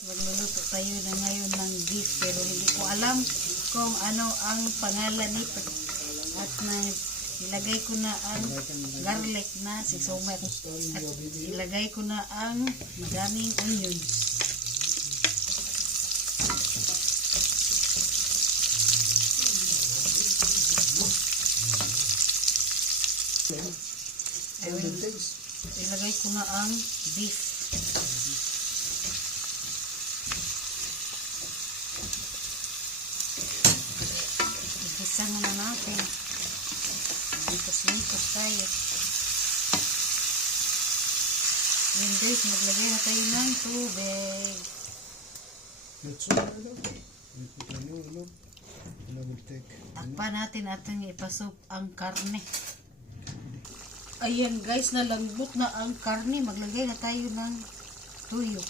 Magluluto tayo na ngayon ng beef pero hindi ko alam kung ano ang pangalan nito. At na ilagay ko na ang garlic na sisumay at ilagay ko na ang madaming onions. Ayun, ilagay ko na ang beef. Igisa na na natin. Likas-likas tayo. Yun guys, maglagay na tayo ng tubig. Ano? Ano? Ano? Ano will take? Takpa natin ating ipasok ang karne. Ayan guys, nalambot na ang karne. Maglagay na tayo ng tuyo.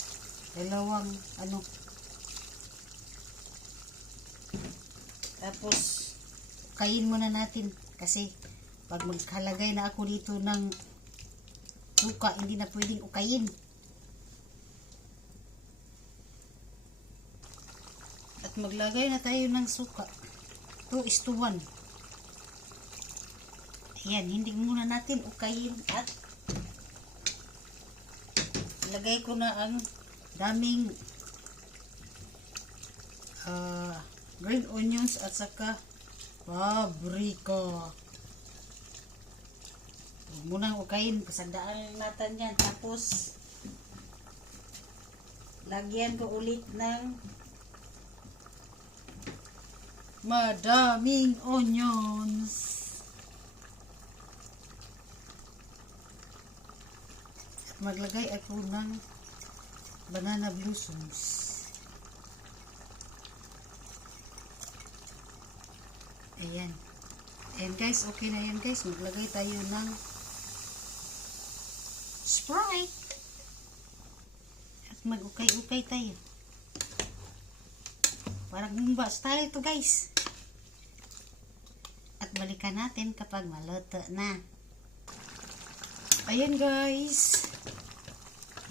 Dalawang ano. Tapos, kain muna natin. Kasi, pag magkalagay na ako dito ng suka, hindi na pwedeng ukayin. At maglagay na tayo ng suka. 2 is to 1. Ayan, hindi muna natin ukayin at lagay ko na ang daming ah, green onions at saka paprika. Huwag munang ukayin, pasagdaan natin yan. Tapos, lagyan ko ulit ng madaming onions. Maglagay ako ng banana blossoms. Ayan. Ayan guys, okay na yan guys. Maglagay tayo ng Sprite. At mag-ukay-ukay tayo. Parang bumba style to guys. At balikan natin kapag maluto na. Ayan guys.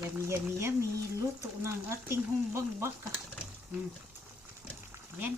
Yummy, yummy, yummy. Luto ng ating humbang baka. Hmm. Ayan.